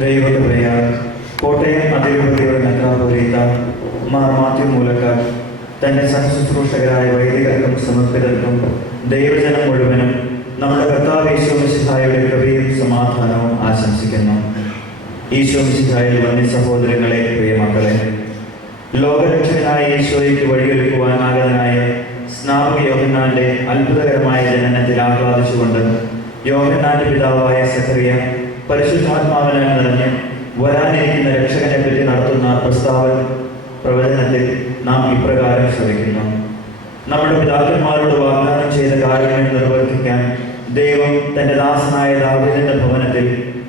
ദൈവകൃപയാൽ കോട്ടയം അതിരൂപതയുടെ മെത്രാപൊലീത്ത മാർ മാത്യു മൂലക്കാർ തന്റെ സഹശുശ്രൂഷകരായ വൈദികർക്കും സമർപ്പിതർക്കും ദൈവജനം മുഴുവനും നമ്മുടെ കർത്താവ് ഈശോ മിശിഹായുടെ കൃപയും സമാധാനവും ആശംസിക്കുന്നു. ഈശോ മിശിഹായിൽ സഹോദരങ്ങളെ പ്രിയമക്കളെ ലോകരക്ഷകനായ ഈശോയ്ക്ക് വഴിയൊരുക്കുവാനാകാനായ സ്നാപക യോഹന്നാന്റെ അത്ഭുതകരമായ ജനനത്തിൽ ആഹ്ലാദിച്ചുകൊണ്ട് യോഹന്നാന്റെ പിതാവായ സഖറിയ പരിശുദ്ധാത്മാവിനാൽ നിറഞ്ഞ് വരാനിരിക്കുന്ന രക്ഷകനെ പറ്റി നടത്തുന്ന പ്രസ്താവന പ്രവചനത്തിൽ നാം ഇപ്രകാരം ശ്രമിക്കുന്നു. നമ്മുടെ പിതാക്കന്മാരോട് വാഗ്ദാനം ചെയ്ത കാര്യങ്ങൾ നിർവർത്തിക്കാൻ ദൈവം തന്റെ ദാസനായ ദാവിദിന്റെ ഭവനത്തിൽ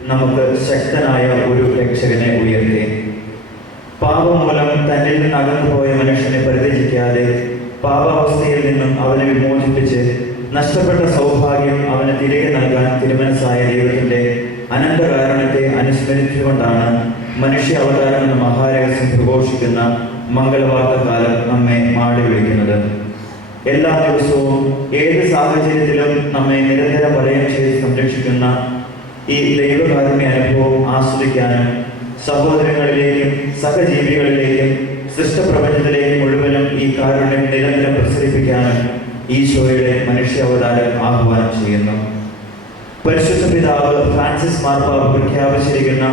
നമുക്ക് ശക്തനായ ഒരു രക്ഷകനെ ഉയർത്തി. പാപം മൂലം തന്നിൽ നിന്ന് അകന്നുപോയ മനുഷ്യനെ പരിത്യജിക്കാതെ പാപാവസ്ഥയിൽ നിന്നും അവനെ വിമോചിപ്പിച്ച് നഷ്ടപ്പെട്ട സൗഭാഗ്യം അവന് തിരികെ നൽകാൻ തിരുമനസായ ദൈവത്തിന്റെ അനന്തകാരണത്തെ അനുസ്മരിച്ചുകൊണ്ടാണ് മനുഷ്യ അവതാരം എന്ന മഹാരഹസ്യം പ്രഘോഷിക്കുന്ന മംഗളവാർത്ത കാലം നമ്മെ മാടി വിളിക്കുന്നത്. എല്ലാ ദിവസവും ഏത് സാഹചര്യത്തിലും നമ്മെ നിരന്തരം വലയം ചെയ്ത് സംരക്ഷിക്കുന്ന ഈ ദൈവകാരുണ്യ അനുഭവം ആസ്വദിക്കാനും സഹോദരങ്ങളിലേക്കും സഹജീവികളിലേക്കും സൃഷ്ടപ്രപഞ്ചത്തിലേക്കും മുഴുവനും ഈ കാരുണ്യം നിരന്തരം പ്രസരിപ്പിക്കാനും ഈശോയുടെ മനുഷ്യാവതാരം ആഹ്വാനം ചെയ്യുന്നു. പരിശുദ്ധ പിതാവ് ഫ്രാൻസിസ് മാർപ്പാപ്പ പ്രഖ്യാപിച്ചിരിക്കുന്ന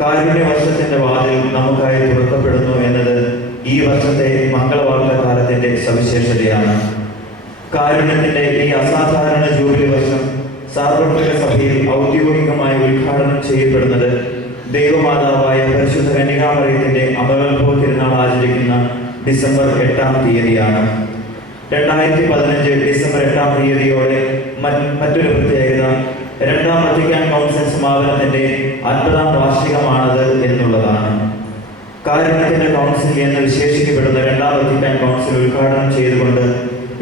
കാരുണ്യ വർഷത്തിന്റെ വാതിൽ നമുക്കായി തുറക്കപ്പെടുന്നു എന്നത് ഈ വർഷത്തെ മംഗളവാർത്ത കാലത്തിന്റെ സവിശേഷതയാണ്. കാരുണ്യത്തിന്റെ ഈ അസാധാരണ ജൂബിലി വർഷം സാർവത്രിക സഭയിൽ ഔദ്യോഗികമായി ഉദ്ഘാടനം ചെയ്യപ്പെടുന്നത് ദൈവമാതാവായ പരിശുദ്ധ കന്യകാമറിയത്തിന്റെ അമലോത്ഭവ തിരുനാൾ ആചരിക്കുന്ന ഡിസംബർ എട്ടാം തീയതിയാണ്. രണ്ടായിരത്തി പതിനഞ്ച് ഡിസംബർ എട്ടാം തീയതിയോടെ മറ്റ് മറ്റൊരു പ്രത്യേകത രണ്ടാം വത്തിക്കാൻ കൗൺസിൽ സമാപനത്തിന്റെ അൻപതാം വാർഷികമാണത് എന്നുള്ളതാണ്. കാരുണ്യത്തിന്റെ കൗൺസിൽ എന്ന് വിശേഷിക്കപ്പെടുന്ന രണ്ടാം വത്തിക്കാൻ കൗൺസിൽ ഉദ്ഘാടനം ചെയ്തുകൊണ്ട്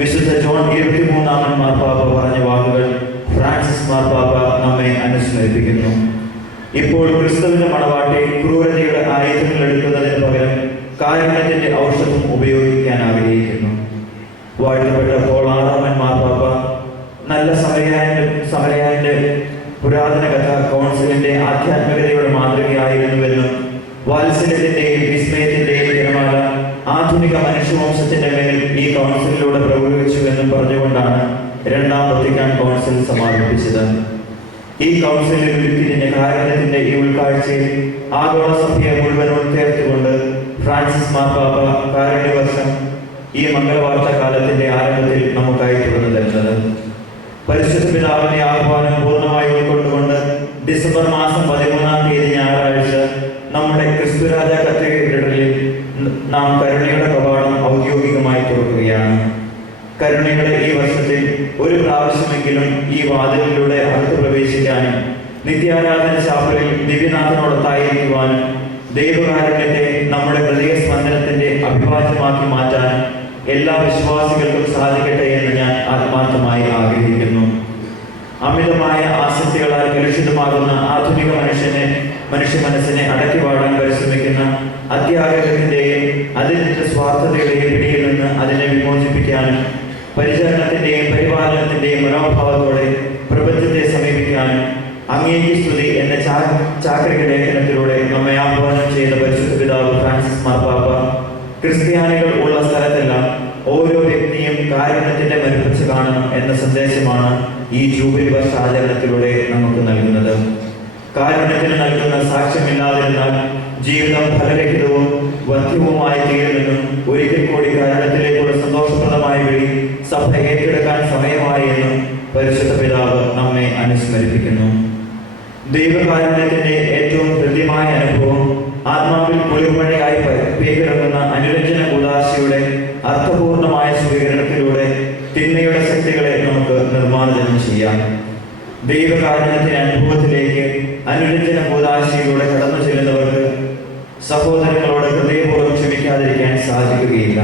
വിശുദ്ധ ജോൺ ഇരുപത്തിമൂന്നാമൻ മാർപ്പാപ്പ പറഞ്ഞ വാക്കുകൾ ഫ്രാൻസിസ് മാർപ്പാപ്പ നമ്മെ അനുസ്മരിപ്പിക്കുന്നു. ഇപ്പോൾ ക്രിസ്തുവിന്റെ മണവാട്ടി ക്രൂരതയുടെ ഈ മംഗളവാർത്ത കാലത്തിന്റെ ആരംഭത്തിൽ നമുക്കായി തുറന്നു തരുന്നത് പരിശുദ്ധ ആഹ്വാനം പൂർണമായി ഉൾക്കൊണ്ടുകൊണ്ട് ഡിസംബർ മാസം പതിമൂന്നാം തീയതി ഞായറാഴ്ച നമ്മുടെ ക്രിസ്തുരാജ കത്തീഡ്രലിൽ നാം കരുണയുടെ കവാടം ഔദ്യോഗികമായി തുറക്കുകയാണ്. കരുണയുടെ ഈ വർഷത്തിൽ ഒരു പ്രാവശ്യമെങ്കിലും ഈ വാതിലിലൂടെ അകത്ത് പ്രവേശിക്കാനും നിത്യാരാധന ശാസ്ത്രയിൽ ദിവ്യനാഥനോടൊത്തായിരിക്കുവാനും ദൈവകാരുണ്യത്തെ നമ്മുടെ ഹൃദയ സ്പന്ദനത്തിന്റെ അഭിവാജ്യമാക്കി മാറ്റാൻ എല്ലാ വിശ്വാസികൾക്കും സാധിക്കട്ടെ എന്ന് ഞാൻ ആത്മാർത്ഥമായി ആഗ്രഹിക്കുന്നു. അമിതമായ ആസക്തികളാൽ കലുഷിതമാകുന്ന ആധുനിക മനുഷ്യനെ മനുഷ്യ മനസ്സിനെ അടക്കി വാടാൻ പരിശ്രമിക്കുന്ന അത്യാഗ്രഹത്തിന്റെയും അതിന്റെ സ്വാർത്ഥതയുടെയും പിടിയിൽ നിന്ന് അതിനെ വിമോചിപ്പിക്കാനും പരിചരണത്തിന്റെയും പരിപാലനത്തിന്റെയും മനോഭാവത്തോടെ പ്രപഞ്ചത്തെ സമീപിക്കാനും അങ്ങേക്ക് സ്തുതി എന്ന ചാക്രിക ലേഖനത്തിലൂടെ നമ്മെ ആഹ്വാനം ചെയ്ത പരിശുദ്ധ പിതാവ് ഫ്രാൻസിസ് മാർപ്പാപ്പ ക്രിസ്ത്യാനികൾ ഓരോ വ്യക്തിയും കാരുണ്യത്തിന്റെ മരുപ്പിച്ച് കാണണം എന്ന സന്ദേശമാണ് ഈ ജൂബിലി വർഷ ആചരണത്തിലൂടെ നമുക്ക് നൽകുന്നത്. കാരുണ്യത്തിന് നൽകുന്ന സാക്ഷ്യമില്ലാതിരുന്നാൽ ജീവിതം ഫലരഹിതവും വധ്യവുമായി തീരുമെന്നും ഒരിക്കൽ കൂടി കാരണത്തിലേക്കുള്ള സന്തോഷപ്രദമായ വഴി സഭ ഏറ്റെടുക്കാൻ സമയമായി എന്നും പരിശുദ്ധ പിതാവ് നമ്മെ അനുസ്മരിപ്പിക്കുന്നു. ദൈവകാരുണ്യത്തിന്റെ ഏറ്റവും ഹൃദ്യമായ അനുഭവം ആത്മാവിൽ കുളിർമഴയായി ദൈവകാരുണ്യത്തിന്റെ അനുഭവത്തിലേക്ക് അനുരഞ്ജന കൂതാശയിലൂടെ കടന്നു ചെല്ലുന്നവർക്ക് സഹോദരങ്ങളോട് ഹൃദയപൂർവം ക്ഷമിക്കാതിരിക്കാൻ സാധിക്കുകയില്ല.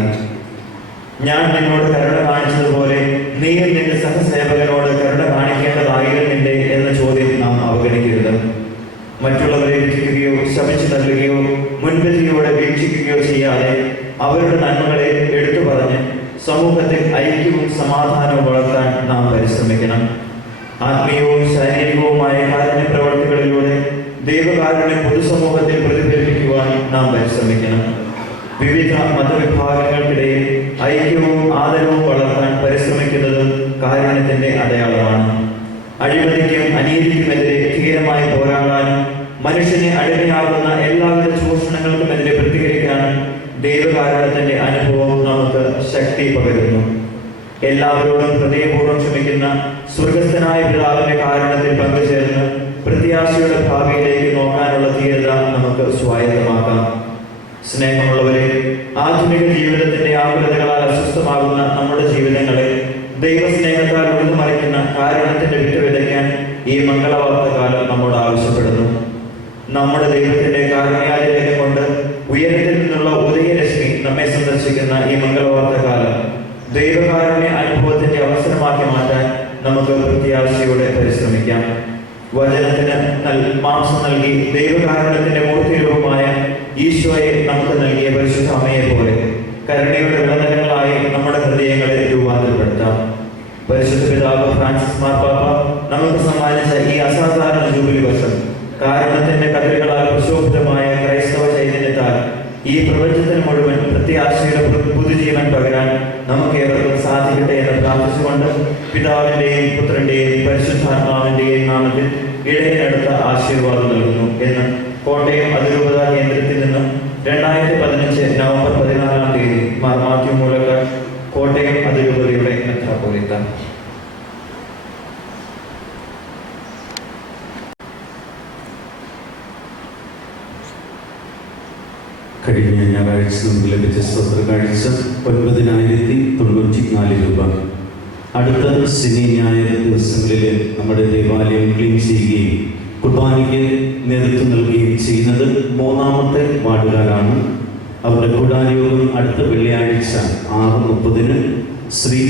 ഞാൻ നിന്നോട് കരുണ കാണിച്ചതുപോലെ നീയും നിന്റെ സഹസേവകനോട് കരുണ കാണിക്കേണ്ടതായിരുന്നില്ലേ എന്ന ചോദ്യം നാം അവഗണിക്കരുത്. മറ്റുള്ളവരെ രക്ഷിക്കുകയോ ശമിച്ചു നൽകുകയോ മുൻപതിയോടെ വീക്ഷിക്കുകയോ ചെയ്യാതെ അവരുടെ നന്മകളെ എടുത്തു പറഞ്ഞ് സമൂഹത്തിൽ ഐക്യവും സമാധാനവും വളർത്താൻ നാം പരിശ്രമിക്കണം. ആത്മീയവും ശാരീരികവുമായ കാരുണ്യ പ്രവർത്തികളിലൂടെ ദൈവകാരുണ്യ പൊതുസമൂഹത്തിൽ പ്രതിഫലിപ്പിക്കുവാൻ നാം പരിശ്രമിക്കണം. വിവിധ മതവിഭാഗങ്ങൾക്കിടയിൽ ഐക്യവും ആദരവും വളർത്താൻ പരിശ്രമിക്കുന്നതും കാരുണ്യത്തിന്റെ അടയാളമാണ്. അഴിമതിക്കും അനീതിക്കുമെതിരെ ധീരമായി പോരാടാനും മനുഷ്യനെ അടിമയാകുന്ന എല്ലാവിധ ചൂഷണങ്ങൾക്കുമെതിരെ പ്രതികരിക്കാനും ദൈവകാരണത്തിന്റെ അനുഭവം നമുക്ക് ശക്തി പകരുന്നു. എല്ലാവരോടും ഹൃദയപൂർവം ക്ഷമിക്കുന്ന സ്വർഗസ്ഥനായ പിതാവിന്റെ കാരണത്തിൽ പങ്കുചേർന്ന് പ്രത്യാശയുടെ ഭാവിയിലേക്ക് നോക്കാനുള്ള ധീരത നമുക്ക് സ്വായത്തമാക്കാം. സ്നേഹമുള്ളവരെ ആധുനിക ജീവിതത്തിന്റെ ആകുലതകളാൽ അസ്വസ്ഥമാകുന്ന നമ്മുടെ ജീവിതങ്ങളെ ദൈവസ്നേഹത്താൽ ഉഴുതുമറിക്കുന്ന കാരണത്തിന്റെ വിത്ത് വിതയ്ക്കാൻ ഈ മംഗളവാർത്ത കാലം നമ്മോട് ആവശ്യപ്പെടുന്നു. നമ്മുടെ ദൈവത്തിന്റെ കാരുണ്യാലിലേക്ക് കൊണ്ട് ഉയരത്തിൽ നിന്നുള്ള ഉദയരശ്മി നമ്മെ സന്ദർശിക്കുന്ന ഈ മംഗളവാർത്ത കാലം ദൈവകാരുണ്യ അനുഭവത്തിന്റെ അവസരമാക്കി മാറ്റാൻ നമുക്ക് പ്രത്യാശയോടെ പരിശ്രമിക്കാം. വചനത്തിന് മാംസം നൽകി ദൈവകാരണത്തിന്റെ മൂർത്തി രൂപമായ ഈശോയെ നമുക്ക് നൽകിയ പരിശുദ്ധ അമ്മയെ പോലെ കരുണയുടെ വിളനിലങ്ങളായി നമ്മുടെ ഹൃദയങ്ങളെ രൂപാന്തരപ്പെടുത്താം. പരിശുദ്ധ പിതാവ് ഫ്രാൻസിസ് മാർപ്പാപ്പ നമുക്ക് സമ്മാനിച്ച ഈ അസാധാരണ ജൂബിലി വർഷം കാരണത്തിന്റെ കതിരുകളാൽ പ്രശോഭിതമായ ക്രൈസ്തവ ചൈതന്യത്താൽ ഈ പ്രപഞ്ചത്തിന് മുഴുവൻ പ്രത്യാശയുടെ പുതുജീവൻ പകരാൻ നമുക്ക് ഏവർക്കും സാധിക്കട്ടെ എന്ന് പ്രാർത്ഥിച്ചുകൊണ്ട് പിതാവിന്റെയും പുത്രന്റെയും പരിശുദ്ധാത്മാവിന്റെയും നാമത്തിൽ ഇടയിലടുത്ത ആശീർവാദം നൽകുന്നു എന്ന് കോട്ടയം അതിരൂപത കേന്ദ്രത്തിൽ നിന്നും രണ്ടായിരത്തി പതിനഞ്ച് നവംബർ പതിനാലാം തീയതി മാർ മൂലക മൂലക്കർ കോട്ടയം അതിരൂപതയുടെ മെത്രാപ്പോലിത്ത കഴിഞ്ഞ ഞായറാഴ്ച നമുക്ക് ലഭിച്ച സ്വത്ര കാഴ്ച ഒൻപതിനായിരത്തി തൊണ്ണൂറ്റി നാല് രൂപ. അടുത്ത ശനി ഞായർ ദിവസങ്ങളിൽ നമ്മുടെ ദേവാലയം ക്ലീൻ ചെയ്യുകയും കുർബാനയ്ക്ക് നേതൃത്വം നൽകുകയും ചെയ്യുന്നത് മൂന്നാമത്തെ വാർഡുകാരാണ്. അവരുടെ കുടാരയോഗം അടുത്ത വെള്ളിയാഴ്ച ആറ് മുപ്പതിന് ശ്രീ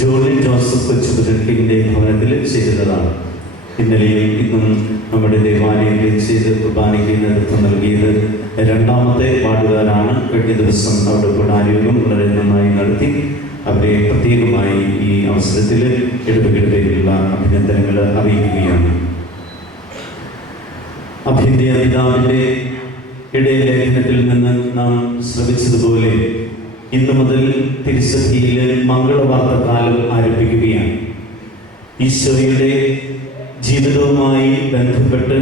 ജോർജ് ജോസഫ് കൊച്ചുപുരട്ടിന്റെ ഭവനത്തിൽ ചെയ്തതാണ് ഇന്നലെയും ഇന്നും നമ്മുടെ ദേവാലയം ക്ലീൻ ചെയ്ത് കുർബാനയ്ക്ക് നേതൃത്വം നൽകിയത് രണ്ടാമത്തെ വാർഡുകാരാണ്. കഴിഞ്ഞ ദിവസം അവിടെ കുടാരയോഗം വളരെ നന്നായി നടത്തി. അവരെ പ്രത്യേകമായി ഈ അവസരത്തിൽ ഇടപെടലിലുള്ള അഭിനന്ദനങ്ങൾ അറിയിക്കുകയാണ്. അഭ്യന്തര പിതാവിന്റെ ഇടയലേഖനത്തിൽ നിന്ന് നാം ശ്രമിച്ചതുപോലെ ഇന്നു മുതൽ തിരുസഭയിലെ മംഗളവാർത്ത കാലം ആരംഭിക്കുകയാണ്. ഈശോയുടെ ജീവിതവുമായി ബന്ധപ്പെട്ട്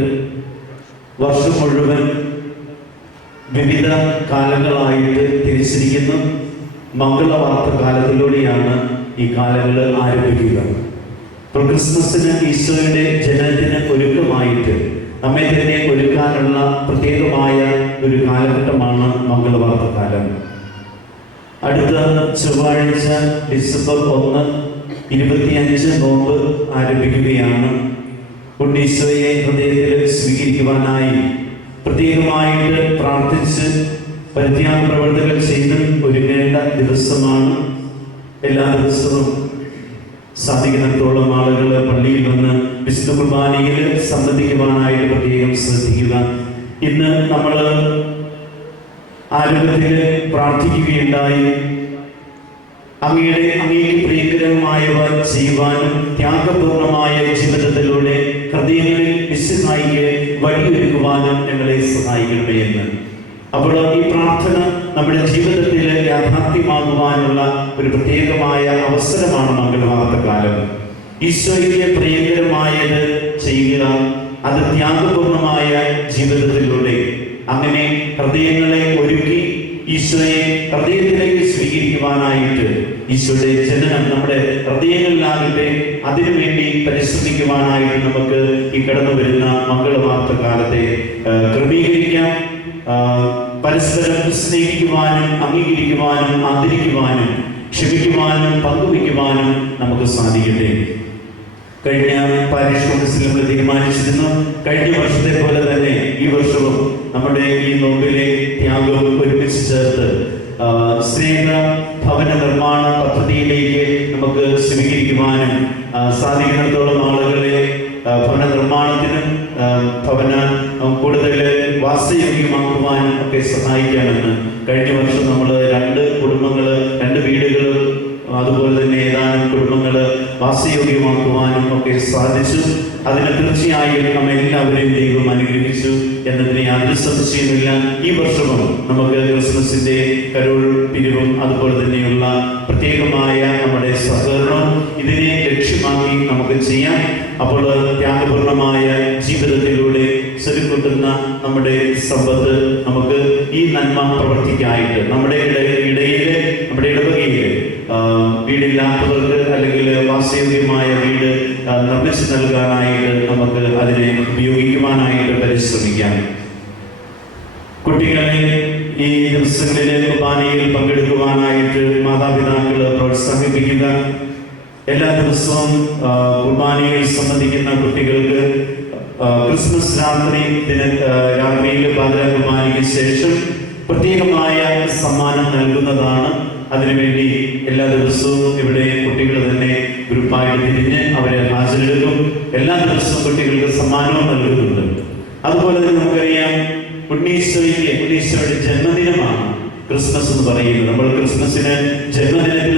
വർഷം മുഴുവൻ വിവിധ കാലങ്ങളായിട്ട് തിരിച്ചിരിക്കുന്ന. മംഗളവാർത്ത കാലത്തിലൂടെയാണ് ഈ കാലങ്ങൾ ആരംഭിക്കുക ഇപ്പോൾ ക്രിസ്മസിന് ഈശോയുടെ ജനനത്തിന് ഒരുക്കമായിട്ട് നമ്മെ തന്നെ ഒരുക്കാനുള്ള പ്രത്യേകമായ ഒരു കാലഘട്ടമാണ് മംഗളവാർത്ത കാലം അടുത്ത ചൊവ്വാഴ്ച ഡിസംബർ ഒന്ന് ഇരുപത്തിയഞ്ച് നോമ്പ് ആരംഭിക്കുകയാണ്. ഉണ്ണീശോയെ ഹൃദയത്തിൽ സ്വീകരിക്കുവാനായി പ്രത്യേകമായിട്ട് പ്രാർത്ഥിച്ച് പരിത്യാഗ പ്രവർത്തകൾ ചെയ്ത് ഒരുങ്ങേണ്ട ദിവസമാണ് എല്ലാ ദിവസവും. സാധിക്കുന്നിടത്തോളം ആളുകൾ പള്ളിയിൽ വന്ന് വിശുദ്ധ കുർബാനയിൽ സംബന്ധിക്കുവാനായിട്ട് പ്രത്യേകം ശ്രദ്ധിക്കുക. ഇന്ന് നമ്മൾ ആരംഭത്തിൽ പ്രാർത്ഥിക്കുകയുണ്ടായി. അങ്ങയുടെ അങ്ങേക്ക് പ്രിയകരമായവ ചെയ്യുവാനും ത്യാഗപൂർണമായ ജീവിതത്തിലൂടെ ഹൃദയങ്ങളിൽ വിശ്വസായിക്കെ വഴിയൊരുക്കുവാനും ഞങ്ങളെ സഹായിക്കണമേ എന്ന്. അപ്പോൾ ഈ പ്രാർത്ഥന നമ്മുടെ ജീവിതത്തിൽ യാഥാർത്ഥ്യമാകുവാനുള്ള ഒരു പ്രത്യേകമായ അവസരമാണ് മംഗളവാർത്ത കാലം. ഈശോയ്ക്ക് പ്രിയകരമായത് ചെയ്യുക അത് ത്യാഗപൂർണമായ ജീവിതത്തിലൂടെ അങ്ങനെ ഹൃദയങ്ങളെ ഒരുക്കി ഈശോയെ ഹൃദയത്തിലേക്ക് സ്വീകരിക്കുവാനായിട്ട് ഈശോയുടെ ജനനം നമ്മുടെ ഹൃദയങ്ങളിലാകട്ടെ അതിനുവേണ്ടി പരിശ്രമിക്കുവാനായിട്ട് നമുക്ക് ഈ കടന്നു വരുന്ന മംഗളവാർത്ത കാലത്തെ ക്രമീകരിക്കാം. പരസ്പരം സ്നേഹിക്കുവാനും അംഗീകരിക്കുവാനും ആദരിക്കുവാനും ക്ഷമിക്കുവാനും പങ്കുവയ്ക്കുവാനും നമുക്ക് സാധിക്കട്ടെ. കഴിഞ്ഞ പാരീഷ് കോൺഗ്രസിൽ നമ്മൾ തീരുമാനിച്ചിരുന്നു. കഴിഞ്ഞ വർഷത്തെ പോലെ തന്നെ ഈ വർഷവും നമ്മുടെ ഈ നോമ്പിലെ ത്യാഗവും ഒരുമിച്ച് ചേർത്ത് സ്നേഹ ഭവന നിർമ്മാണ പദ്ധതിയിലേക്ക് നമുക്ക് സ്വീകരിക്കുവാനും സാധിക്കുന്നിടത്തോളം ആളുകളെ ഭവന നിർമ്മാണത്തിനും ഭവന കൂടുതൽ വാസയോഗ്യമാക്കുവാനും ഒക്കെ സഹായിക്കാമെന്ന് കഴിഞ്ഞ വർഷം നമ്മൾ രണ്ട് കുടുംബങ്ങൾ രണ്ട് വീടുകൾ അതുപോലെ തന്നെ ഏതാനും കുടുംബങ്ങൾ വാസയോഗ്യമാക്കുവാനും ഒക്കെ സാധിച്ചു. അതിന് തീർച്ചയായും നമ്മെ എല്ലാവരെയും ദൈവം അനുഗ്രഹിച്ചു എന്നതിന് യാതൊരു സംശയമില്ല ഈ വർഷവും നമുക്ക് ക്രിസ്മസിന്റെ കരോൾ പിരിവും അതുപോലെ തന്നെയുള്ള പ്രത്യേകമായ നമ്മുടെ സഹകരണവും ഇതിനെ ലക്ഷ്യമാക്കി നമുക്ക് ചെയ്യാം. അപ്പോൾ ത്യാഗപൂർണമായ നമ്മുടെ സമ്പത്ത് നമുക്ക് ഈ നന്മ പ്രവർത്തിക്കായിട്ട് നമ്മുടെ ഇടയിൽ നമ്മുടെ ഇടവകയിൽ ആ, വീടില്ലാത്തവർക്ക് അല്ലെങ്കിൽ വാസയോഗ്യമായ വീട് നിർമ്മിച്ചു നൽകാനായിട്ട് നമുക്ക് അതിനെ ഉപയോഗിക്കുവാനായിട്ട് പരിശ്രമിക്കാം. കുട്ടികളെ ഈ ദിവസങ്ങളിലെ കുർബാനയിൽ പങ്കെടുക്കുവാനായിട്ട് മാതാപിതാക്കൾ പ്രോത്സാഹിപ്പിക്കുക. എല്ലാ ദിവസവും കുർബാനയിൽ സംബന്ധിക്കുന്ന കുട്ടികൾക്ക് ക്രിസ്മസ് രാത്രി ദിന രാത്രിയിൽ പാതിര ശേഷം പ്രത്യേകമായ സമ്മാനം നൽകുന്നതാണ്. അതിനുവേണ്ടി എല്ലാ ദിവസവും ഇവിടെ കുട്ടികൾ തന്നെ ഗ്രൂപ്പായിട്ട് തിരിഞ്ഞ് അവരെ ഹാജരെടുക്കും. എല്ലാ ദിവസവും കുട്ടികൾക്ക് സമ്മാനവും നൽകുന്നുണ്ട്. അതുപോലെ തന്നെ നമുക്കറിയാം ഉണ്ണീശോയ്ക്ക് ഉണ്ണീശോയുടെ ജന്മദിനമാണ് ക്രിസ്മസ് എന്ന് പറയുന്നത്. നമ്മൾ ക്രിസ്മസിന് ജന്മദിനത്തിൽ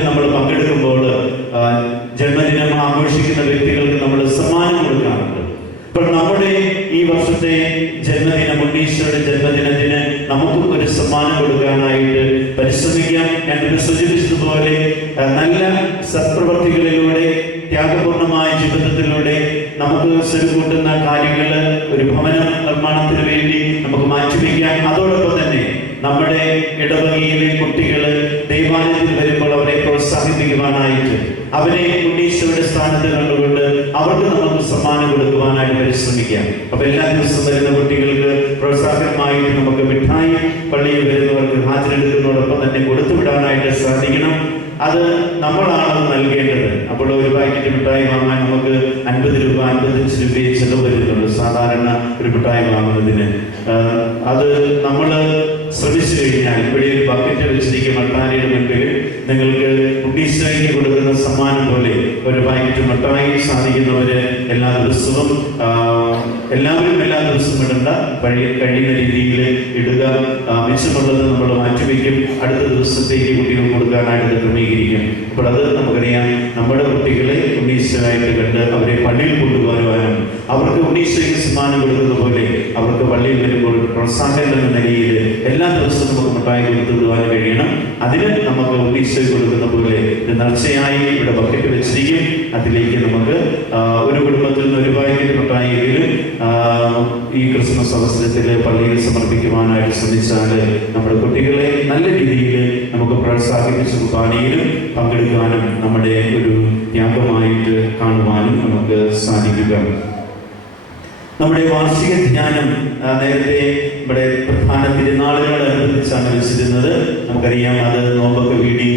കണ്ടുകൊണ്ട് അവർക്ക് നമുക്ക് സമ്മാനം കൊടുക്കുവാനായിട്ട് പരിശ്രമിക്കാം അപ്പൊ എല്ലാ ദിവസവും വരുന്ന കുട്ടികൾക്ക് പ്രോത്സാഹനമായിട്ട് നമുക്ക് മിഠായി പള്ളിയിൽ വരുന്നവർക്ക് ഹാജരെടുക്കുന്നതോടൊപ്പം തന്നെ കൊടുത്തുവിടാനായിട്ട് സാധിക്കണം. അത് നമ്മളാണ് നൽകേണ്ടത്. അപ്പോൾ ഒരു പാക്കറ്റ് മിഠായി വാങ്ങാൻ നമുക്ക് അൻപത് രൂപ അൻപത്തഞ്ച് രൂപയെ ചെലവ് വരുന്നുണ്ട് സാധാരണ ഒരു മിഠായി വാങ്ങുന്നതിന്. അത് നമ്മൾ ശ്രമിച്ചു കഴിഞ്ഞാൽ ഇവിടെ ഒരു ബക്കറ്റ് വെച്ചിരിക്കും മട്ടാനിയുടെ മുൻപിൽ നിങ്ങൾക്ക് ഉണ്ണീശ്വരയ്ക്ക് കൊടുക്കുന്ന സമ്മാനം പോലെ ഒരു പാക്കറ്റ് മിഠായി സാധിക്കുന്നവര് എല്ലാ ദിവസവും എല്ലാവരും എല്ലാ ദിവസവും ഇടണ്ട. വഴി കഴിയുന്ന രീതിയിൽ ഇടുക. ആ, മിച്ചമുള്ളത് നമ്മൾ മാറ്റിവെക്കും. അടുത്ത ദിവസത്തേക്ക് കുട്ടികൾ കൊടുക്കാനായിട്ട് ക്രമീകരിക്കും. അപ്പോൾ അത് നമുക്കറിയാം. നമ്മുടെ കുട്ടികളെ ഉണ്ണീശ്വരായിട്ട് കണ്ട് അവരെ പള്ളിയിൽ കൊണ്ടുവരുവാനും അവർക്ക് ഉണ്ണീശ്വരയ്ക്ക് സമ്മാനം കൊടുക്കുന്ന പോലെ അവർക്ക് പള്ളിയിൽ വരുമ്പോൾ പ്രോത്സാഹനം എന്ന നിലയിൽ എല്ലാ ദിവസവും നമുക്ക് മുട്ടായി കൊടുത്തു വിടുവാൻ കഴിയണം. അതിന് നമുക്ക് ഉണ്ണീശ്വരി കൊടുക്കുന്ന പോലെ ഒരു നേർച്ചയായി ഇവിടെ ബക്കറ്റ് വെച്ചിരിക്കും. അതിലേക്ക് നമുക്ക് ഒരു കുടുംബത്തിൽ നിന്ന് ഒരു പാക്കറ്റ് മുട്ടായി ഈ ക്രിസ്മസ് അവസരത്തിൽ പള്ളിയിൽ സമർപ്പിക്കുവാനായിട്ട് ശ്രമിച്ചാൽ നമ്മുടെ കുട്ടികളെ നല്ല രീതിയിൽ നമുക്ക് പ്രോത്സാഹിപ്പിച്ച് കുർബാനയിലും പങ്കെടുക്കാനും നമ്മുടെ ഒരു ത്യാഗമായിട്ട് കാണുവാനും നമുക്ക് സാധിക്കുക. നമ്മുടെ വാർഷിക ധ്യാനം നേരത്തെ ഇവിടെ പ്രധാന തിരുനാളുകളോടനുബന്ധിച്ചാണ് വെച്ചിരുന്നത്. നമുക്കറിയാം അത് നോമ്പൊക്കെ വീടി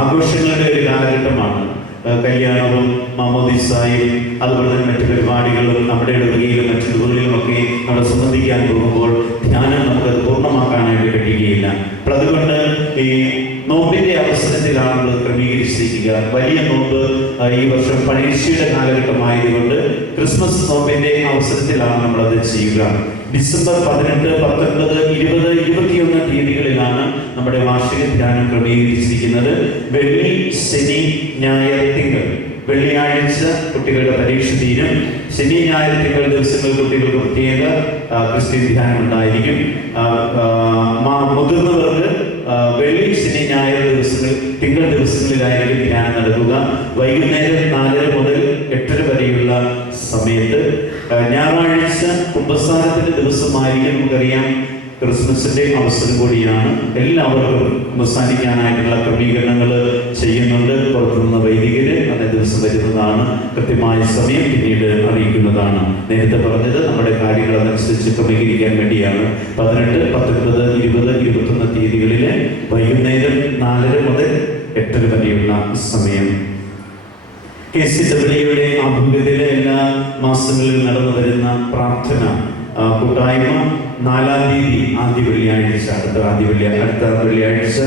ആഘോഷങ്ങളുടെ ഒരു കാലഘട്ടമാണ്. കല്യാണവും മാമോദിസായും അതുപോലെ തന്നെ മറ്റു പരിപാടികളും നമ്മുടെ ഇടവകയിലും മറ്റു ഇടവകളിലും ഒക്കെ നമ്മൾ സംബന്ധിക്കാൻ പോകുമ്പോൾ ധ്യാനം നമുക്കത് പൂർണമാക്കാനായിട്ട് കഴിയുകയില്ല. അപ്പോൾ അതുകൊണ്ട് ഈ നോമ്പിന്റെ അവസരത്തിലാണ് ക്രമീകരിച്ചിരിക്കുക. വലിയ നോമ്പ് ഈ വർഷം പരീക്ഷയുടെ കാലഘട്ടമായതുകൊണ്ട് ക്രിസ്മസ് നോമ്പിന്റെ അവസരത്തിലാണ് നമ്മൾ അത് ചെയ്യുക. ഡിസംബർ പതിനെട്ട് പത്തൊൻപത് ഇരുപത് ഇരുപത്തിയൊന്ന് തീയതികളിലാണ് നമ്മുടെ വാർഷിക ധ്യാനം ക്രമീകരിച്ചിരിക്കുന്നത്. വെള്ളി ശനി ഞായർ തിങ്കൾ. വെള്ളിയാഴ്ച കുട്ടികളുടെ പരീക്ഷ തീരും. ശനി ഞായർ തിങ്കൾ ദിവസങ്ങൾ കുട്ടികൾക്ക് പ്രത്യേക ക്രിസ്ത്യൻ ധ്യാനം ഉണ്ടായിരിക്കും. മുതിർന്നവർക്ക് വെള്ളി ശനി ഞായർ ദിവസങ്ങൾ തിങ്കൾ ദിവസങ്ങളിലായിരിക്കും ധ്യാനം നടക്കുക. വൈകുന്നേരം നാലര മുതൽ എട്ടര വരെയുള്ള സമയത്ത് ഞായറാഴ്ച കുംഭസാരത്തിന്റെ ദിവസമായിരിക്കും നമുക്കറിയാം. ക്രിസ്മസിന്റെ അവസരം കൂടിയാണ്. എല്ലാവർക്കും കുമ്പസാരിക്കാനായിട്ടുള്ള ക്രമീകരണങ്ങൾ ചെയ്യുന്നുണ്ട്. പുറത്തുനിന്ന് വൈദികര് അന്നേ ദിവസം വരുന്നതാണ്. കൃത്യമായ സമയം പിന്നീട് അറിയിക്കുന്നതാണ്. നേരത്തെ പറഞ്ഞത് നമ്മുടെ കാര്യങ്ങൾ അതനുസരിച്ച് ക്രമീകരിക്കാൻ വേണ്ടിയാണ്. പതിനെട്ട് പത്തൊൻപത് ഇരുപത് ഇരുപത്തൊന്ന് തീയതികളിലെ വൈകുന്നേരം നാലര മുതൽ എട്ടര വരെയുള്ള സമയം. കെ സി ആഭിമുഖ്യത്തിലെ എല്ലാ മാസങ്ങളിലും നടന്നു വരുന്ന പ്രാർത്ഥന കൂട്ടായ്മ നാലാം തീയതി ആദ്യ വെള്ളിയാഴ്ച അടുത്ത ആദ്യ വെള്ളി അടുത്ത വെള്ളിയാഴ്ച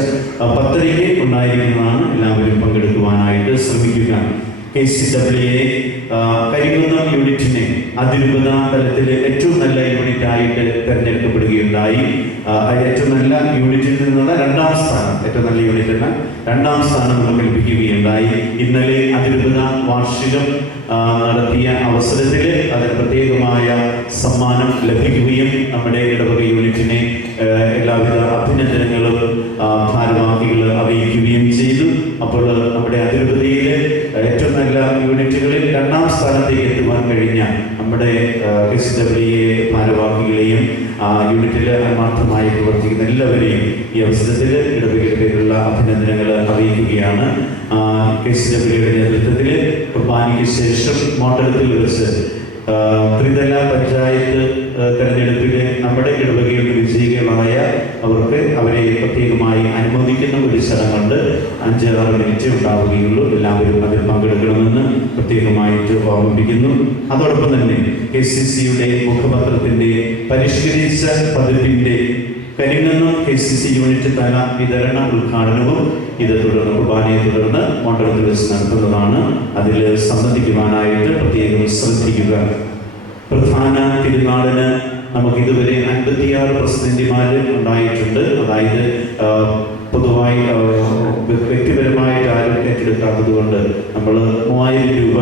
പത്തരയ്ക്ക് ഉണ്ടായിരിക്കുന്നതാണ് എല്ലാവരും പങ്കെടുക്കുവാനായിട്ട് ശ്രമിക്കുക. K C W A Karikunnam യൂണിറ്റിനെ അതിരുപതാം തലത്തിലെ ഏറ്റവും നല്ല യൂണിറ്റ് ആയിട്ട് തിരഞ്ഞെടുക്കപ്പെടുകയുണ്ടായി ഏറ്റവും നല്ല യൂണിറ്റിൽ നിന്നുള്ള രണ്ടാം സ്ഥാനം ഏറ്റവും നല്ല യൂണിറ്റ് രണ്ടാം സ്ഥാനം നമുക്ക് ലഭിക്കുകയുണ്ടായി. ഇന്നലെ അതിരുപതാം വാർഷികം നടത്തിയ അവസരത്തിൽ അതിന് പ്രത്യേകമായ സമ്മാനം ലഭിക്കുകയും നമ്മുടെ ഇടവക യൂണിറ്റിനെ എല്ലാവിധ അഭിനന്ദനങ്ങളും ഭാരവാഹികൾ അറിയിക്കുകയും ചെയ്തു. അപ്പോൾ നമ്മുടെ നല്ല യൂണിറ്റുകളിൽ രണ്ടാം സ്ഥാനത്തേക്ക് എത്തുവാൻ കഴിഞ്ഞ നമ്മുടെ എസ് ഡബ്ല്യു എ ഭാരവാഹികളെയും യൂണിറ്റിൽ ആത്മാർത്ഥമായി പ്രവർത്തിക്കുന്ന എല്ലാവരെയും ഈ അവസരത്തിൽ ഇടവകയുടെ പേരിലുള്ള അഭിനന്ദനങ്ങൾ അറിയിക്കുകയാണ്. എസ് ഡബ്ല്യുയുടെ നേതൃത്വത്തിൽ കുർബാനയ്ക്ക് ശേഷം മോട്ടലത്തിൽ വെച്ച് ത്രിതല പഞ്ചായത്ത് തെരഞ്ഞെടുപ്പിലെ നമ്മുടെ ഇടവകയിൽ വിജയികളായ അവർക്ക് അവരെ പ്രത്യേകമായി അനുമോദിക്കുന്ന ഒരു സ്ഥലമുണ്ട്. അഞ്ച് ആറ് മിനിറ്റ് ഉണ്ടാവുകയുള്ളൂ. എല്ലാവരും അതിൽ പങ്കെടുക്കണമെന്ന് പ്രത്യേകമായിട്ട് ഓർമ്മിപ്പിക്കുന്നു. അതോടൊപ്പം തന്നെ കെ സി സിയുടെ മുഖപത്രത്തിന്റെ പരിഷ്കരിച്ച പതിപ്പിന്റെ Karinganoor K C C unit തല വിതരണ ഉദ്ഘാടനവും ഇത് തുടർന്ന് കുർബാനയെ തുടർന്ന് മണ്ഡലത്തിൽ വെച്ച് നടത്തുന്നതാണ്. അതിൽ സംബന്ധിക്കുവാനായിട്ട് പ്രത്യേകം ശ്രദ്ധിക്കുക. പ്രധാന തിരുനാളിന് നമുക്ക് ഇതുവരെ അൻപത്തിയാറ് പ്രസിഡന്റിമാർ ഉണ്ടായിട്ടുണ്ട്. അതായത് പൊതുവായി വ്യക്തിപരമായിട്ട് ആരും ഏറ്റെടുക്കാത്തത് കൊണ്ട് നമ്മൾ മൂവായിരം രൂപ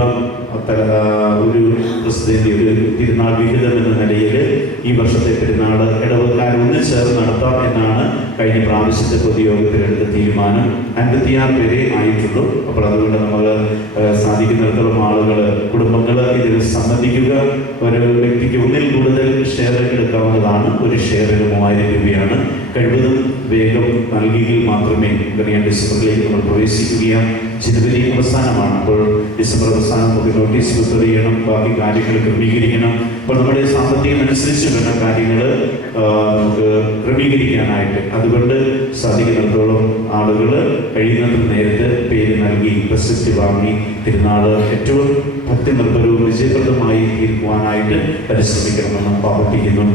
ഒരു പ്രസിഡന്റ് ഒരു തിരുനാൾ വിഹിതം എന്ന നിലയിൽ ഈ വർഷത്തെ പെരുന്നാൾ ഇടവക്കാർ ഒന്ന് ചേർന്ന് നടത്താം എന്നാണ് കഴിഞ്ഞ പ്രാവശ്യത്തെ പൊതുയോഗത്തിൽ എടുത്ത തീരുമാനം. അൻപത്തിയാറ് പേരെ ആയിട്ടുള്ളൂ. അപ്പോൾ അതുകൊണ്ട് നമ്മൾ സാധിക്കുന്നിടത്തോളം ആളുകൾ കുടുംബങ്ങൾ സംബന്ധിക്കുക ഒരു വ്യക്തിക്ക് ഒന്നിൽ കൂടുതൽ ഷെയർ എടുക്കാവുന്നതാണ്. ഒരു ഷെയറിന് മൂവായിരം രൂപയാണ്. കഴിവതും വേഗം നൽകിയെങ്കിൽ മാത്രമേ നമുക്കറിയാം ഡിസംബറിലേക്ക് നമ്മൾ പ്രവേശിക്കുകയാണ്. ജനുവരി അവസാനമാണ്. അപ്പോൾ ഡിസംബർ അവസാനം നമുക്ക് നോട്ടീസ് പ്രിപ്പയർ ചെയ്യണം. ബാക്കി കാര്യങ്ങൾ ക്രമീകരിക്കണം. അപ്പോൾ നമ്മുടെ സാമ്പത്തികം അനുസരിച്ച് വേണ്ട കാര്യങ്ങൾ നമുക്ക് ക്രമീകരിക്കാനായിട്ട്. അതുകൊണ്ട് സാധിക്കുന്നിടത്തോളം ആളുകൾ കഴിയുന്നത്ര നേരത്തെ പേര് നൽകി പ്രശസ്തി വാങ്ങി തിരുനാൾ ഏറ്റവും ഭക്തി നിർഭരവും വിജയപ്രദമായി തീർക്കുവാനായിട്ട് പരിശ്രമിക്കണമെന്ന് പ്രാർത്ഥിക്കുന്നു.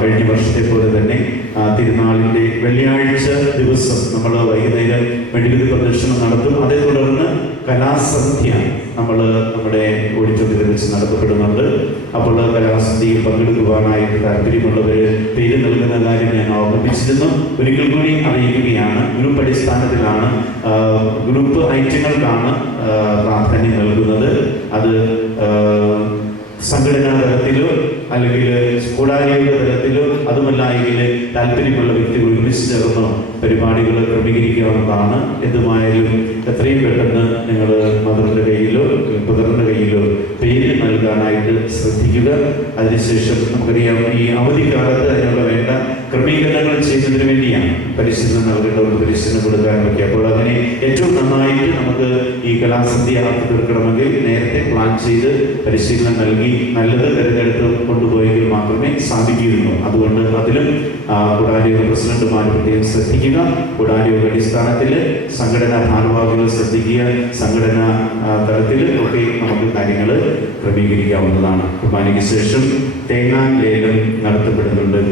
കഴിഞ്ഞ വർഷത്തെ പോലെ തന്നെ ആ, തിരുനാളിന്റെ വെള്ളിയാഴ്ച ദിവസം നമ്മൾ വൈകുന്നേരം മെഴുകുതി പ്രദർശനം നടത്തും. അതേ തുടർന്ന് കലാസന്ധ്യ നമ്മൾ നമ്മുടെ ഓഡിറ്റോറിയത്തിൽ വെച്ച് നടത്തപ്പെടുന്നുണ്ട്. അപ്പോൾ കലാസന്ധ്യയിൽ പങ്കെടുക്കുവാനായിട്ട് താല്പര്യമുള്ളവർ പേര് നൽകുന്ന കാര്യം ഞാൻ ഓർമ്മിപ്പിച്ചിരുന്നു. ഒരിക്കൽ കൂടി അറിയിക്കുകയാണ്. ഗ്രൂപ്പ് അടിസ്ഥാനത്തിലാണ് ഗ്രൂപ്പ് ഐറ്റങ്ങൾക്കാണ് പ്രാധാന്യം നൽകുന്നത്. അത് സംഘടനാ തലത്തിലോ അല്ലെങ്കിൽ കൂടാരിയുടെ തലത്തിലോ അതുമല്ല എങ്കിൽ താല്പര്യമുള്ള വ്യക്തികൾ ഒരുമിച്ച് ചേർന്ന് പരിപാടികൾ ക്രമീകരിക്കാവുന്നതാണ്. എന്തുമായാലും എത്രയും പെട്ടെന്ന് നിങ്ങൾ മദറിന്റെ കയ്യിലോ പേര് നൽകാനായിട്ട് ശ്രദ്ധിക്കുക. അതിനുശേഷം നമുക്കറിയാം ഈ അവധിക്കാലത്ത് അതിനുള്ള വേണ്ട ക്രമീകരണങ്ങൾ ചെയ്യുന്നതിന് വേണ്ടിയാണ് പരിശീലനം നൽകേണ്ടവർക്ക് പരിശീലനം കൊടുക്കാൻ കൊടുക്കാനൊക്കെ. അപ്പോൾ അതിനെ ഏറ്റവും നന്നായിട്ട് നമുക്ക് ഈ കലാസന്ധി ആർത്തി തീർക്കണമെങ്കിൽ നേരത്തെ പ്ലാൻ ചെയ്ത് പരിശീലനം നൽകി നല്ലത് തിരഞ്ഞെടുത്ത് കൊണ്ടുപോയെങ്കിൽ മാത്രമേ സാധിക്കുകയുള്ളൂ. അതുകൊണ്ട് അതിലും കുടാരിയോഗ പ്രസിഡന്റുമാർ പ്രത്യേകം ശ്രദ്ധിക്കുക. കുടാരിയോഗ അടിസ്ഥാനത്തിൽ സംഘടനാ ഭാരവാഹികൾ ശ്രദ്ധിക്കുക. സംഘടനാ തലത്തിൽ ഒക്കെ നമുക്ക് കാര്യങ്ങൾ ക്രമീകരിക്കാവുന്നതാണ്. കുർബാനയ്ക്ക് ശേഷം തേങ്ങാ ലേലം നടത്തപ്പെടുന്നുണ്ട്.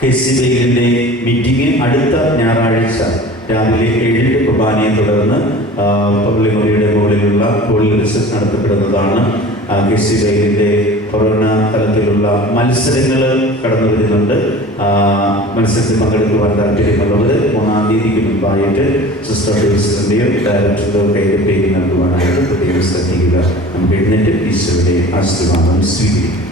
കെ സി ബൈലിന്റെ മീറ്റിംഗ് അടുത്ത ഞായറാഴ്ച രാവിലെ ഏഴിന് കുർബാനയെ തുടർന്ന് പള്ളിമുറിയുടെ മുകളിലുള്ള ഗോളിൽ വെച്ച് നടത്തപ്പെടുന്നതാണ്. കെ സി ബൈലിന്റെ കൊറോണ തലത്തിലുള്ള മത്സരങ്ങൾ കടന്നു വരുന്നുണ്ട്. മത്സരത്തിൽ പങ്കെടുക്കുവാൻ താല്പര്യമുള്ളവർ മൂന്നാം തീയതിക്ക് മുമ്പായിട്ട് സിസ്റ്റർ ഡേവിസിന്റെയോ ഡയറക്ടറുടെ കയ്യിൽ പേര് നൽകുവാനായിട്ട് പ്രത്യേകം ശ്രദ്ധിക്കുക നമുക്ക് എഴുന്നേറ്റ് ഈശോയുടെ ആശീർവാദം സ്വീകരിക്കും.